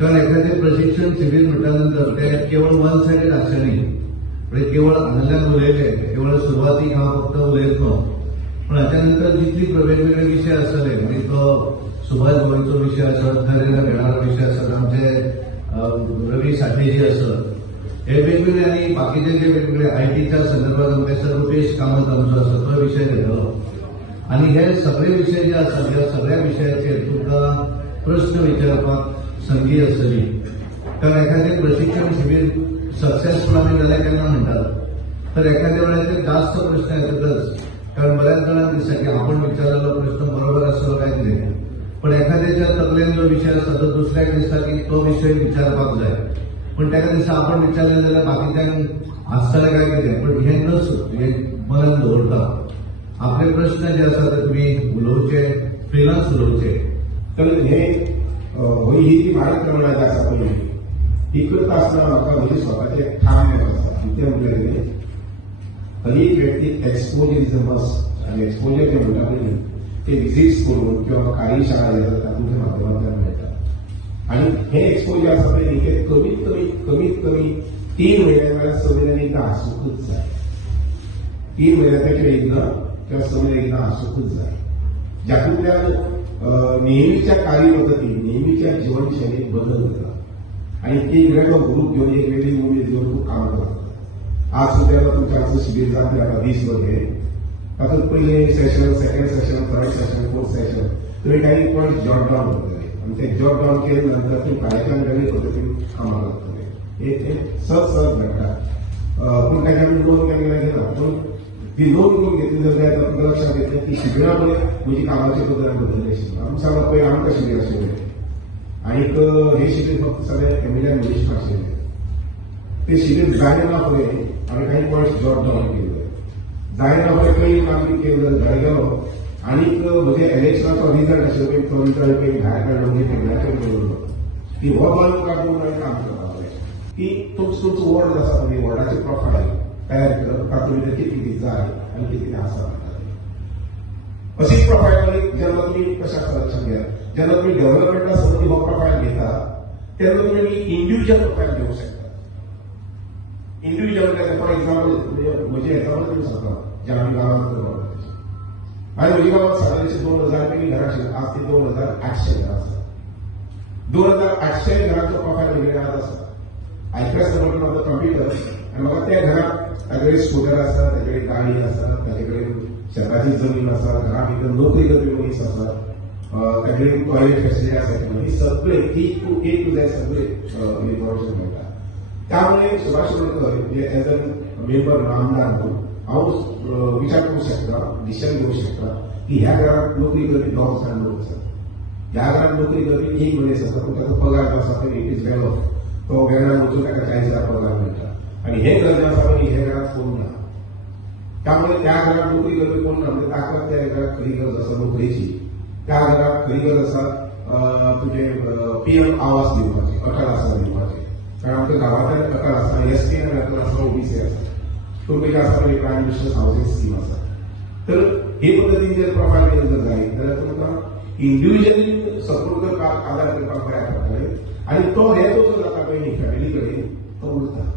कारण एखादे प्रशिक्षण शिबिर म्हटल्यानंतर ते केवळ वन सायडेड आसचें म्हणजे केवळ हांगाल्यान उलयले केवळ सुरवातीक हांव फक्त उलयतलो पण हाच्या नंतर जितली वेगवेगळे विषय आसतले म्हणजे तो सुभाष गोयचो विषय आसत नरेंद्र भेडार विषय आसत आमचे रवी साठेजी आसत हे वेगवेगळे आणि बाकीचे जे वेगवेगळे आयटीच्या संदर्भात आमचे सर्वपेश कामत आमचो आसा तो विषय घेतलो आणि हे सगळे विषय जे आसात ह्या सगळ्या विशयाचेर तुमकां प्रश्न विचारपाक संधी आसतली कारण एखादे प्रशिक्षण शिबीर सक्सेसफुल आमी जालें केन्ना म्हणटात तर एखाद्या वेळार ते जास्त प्रश्न येतातच कारण बऱ्याच जाणांक दिसता की आपण विचारलेलो प्रश्न बरोबर आसलो काय कितें पण एखाद्याच्या तकलेन जो विषय आसता तो दुसऱ्याक दिसता की तो विषय विचारपाक जाय पण ताका दिसता आपण विचारलें जाल्यार बाकीच्यांक आसतलें काय कितें पण हें नसून हें मनान दवरता आपले प्रश्न जे आसा ते तुमी उलोवचे फ्रिलान्स उलोवचे तर हे ही जी कार्यक्रम आसा पळय ही करता आसतना म्हाका म्हजे स्वताचे ठाम आसा कितें म्हणलें खरी एक व्यक्ती एक्सपोजर इज अ मस्ट आणि एक्सपोजर जे म्हणटा पळय ते विजिट्स करून किंवा कार्यशाळा जे आसा तातूंतल्या माध्यमांतल्यान मेळटा आणि हे एक्सपोजर आसा पळय न्ही ते कमीत कमी 3 म्हयन्यां 6 म्हयन्यांनी एकदां आसूंकूच जाय 3 म्हयन्यांपेक्षा एकदां किंवा 6 म्हयन्यांनी एकदां आसूंकूच जाय ज्यातूंतल्यान नेहमीच्या कार्यपद्धती नेहमीच्या जीवनशैलीत बदल जाता आणि एक वेगळो ग्रुप घेऊन एक वेगळी उमेद घेऊन खूप काम करतात आज सुद्धा तुमच्या आमचं शिबिर जाते आता 20 मध्ये तातूंत पहिले session second session third session fourth session तुम्ही काही पॉईंट जॉट डाऊन करतले आणि ते जॉट डाऊन केल्यानंतर तुम्ही कार्यक्रम वेगळे पद्धतीने कामां करतले हे सहज घडटा पण त्याच्या नोंद केलेल्या घेता पण ती नोंद करून घेतली जाल्यार तुमच्या लक्षात येतलें की शिबिरामुळे म्हणजे कामाचे पद्धत बदलले आशिल्ले आमी सांगप पळय आमकां शिबीर आशिल्लें आनीक हे शिबीर फक्त सगळे फॅमिलीन मनीस आशिल्ले ते शिबीर जायना पळय आमी काही पॉयंट्स जॉट डावन केले जायना पळय काही काम केलं घरा गेलो आनीक म्हजे इलेक्शनाचो रिजल्ट आशिल्लो पळय तो रिजल्ट पळय भायर काडलो म्हणजे फेमिल्याचेर दवरलो की हो बंद काडून आमी काम करता पळय की तुमचो वॉर्ड आसा पळय वॉर्डाचे प्रोफायल तयार करप तातूंत भितर कितें कितें जाय आनी कितें कितें आसा अशीच प्रोफायल जेन्ना तुमी कशें आसता लक्षात घ्या जेन्ना तुमी डेव्हलपमेंटा संबंधी हो प्रोफायल घेता तेन्ना तुमी इंडिव्हिज्युअल प्रोफायल घेवंक शकता इंडिव्हिज्युअल फॉर एक्झाम्पल म्हजे एक्झाम्पल तुमी सांगता जे आमी गांवांत करता आनी म्हज्या गांवांत सादारणशे 2000 पेकी घरां आशिल्लीं आज ती 2800 घरां आसा 2800 घरांचो प्रोफायल म्हजे आज आसा I press the button of the computer आनी म्हाका त्या घरांत ताजे स्कूटर आसा ताजे गाडी आसा ताजे कडेन शेताची जमीन आसा घरा भितर नोकरी करपी मनीस आसा ताजे कडेन टॉयलेट फेसिलिटी आसा ही सगळे ए टू झेड सगळे इन्फॉर्मेशन मेळटा त्यामुळे सुभाष शिरोडकर जे एज अ मेंबर आमदार म्हणून हांव विचार करूंक शकता डिसिजन घेवंक शकता की ह्या घरात नोकरी करपी 9,000 लोक आसात ह्या घरात नोकरी करपी एक मनीस आसा पूण ताचो पगार जो आसा तो इट इज वेल ऑफ तो वेळार वचून ताका 40,000 पगार मेळटा आणि हे घर जे आसा पळय हे घरात कोण ना त्यामुळे त्या घरात नोकरी करपी कोण ना म्हणजे ताका त्या घरात खरी गरज आसा नोकरेची त्या घरात खरी गरज आसा तुझे पीएम आवास दिवपाचे अटल आसरा दिवपाचे कारण आमच्या गांवांतल्यान अटल आसरा एसटी आनी अटल आसरा ओबीसी आसा तुमचे आसा पळय प्रायम मिनिस्टर हावसिंग स्कीम आसा तर हे पद्दतीन जर प्रोफायल केलं जर जाय जाल्यार तुमकां इंडिव्हिज्युअली सपोर्ट करपाक आदार करपाक तयार पडटले आनी तो हे जो जाता पळय फॅमिली कडेन तो उरता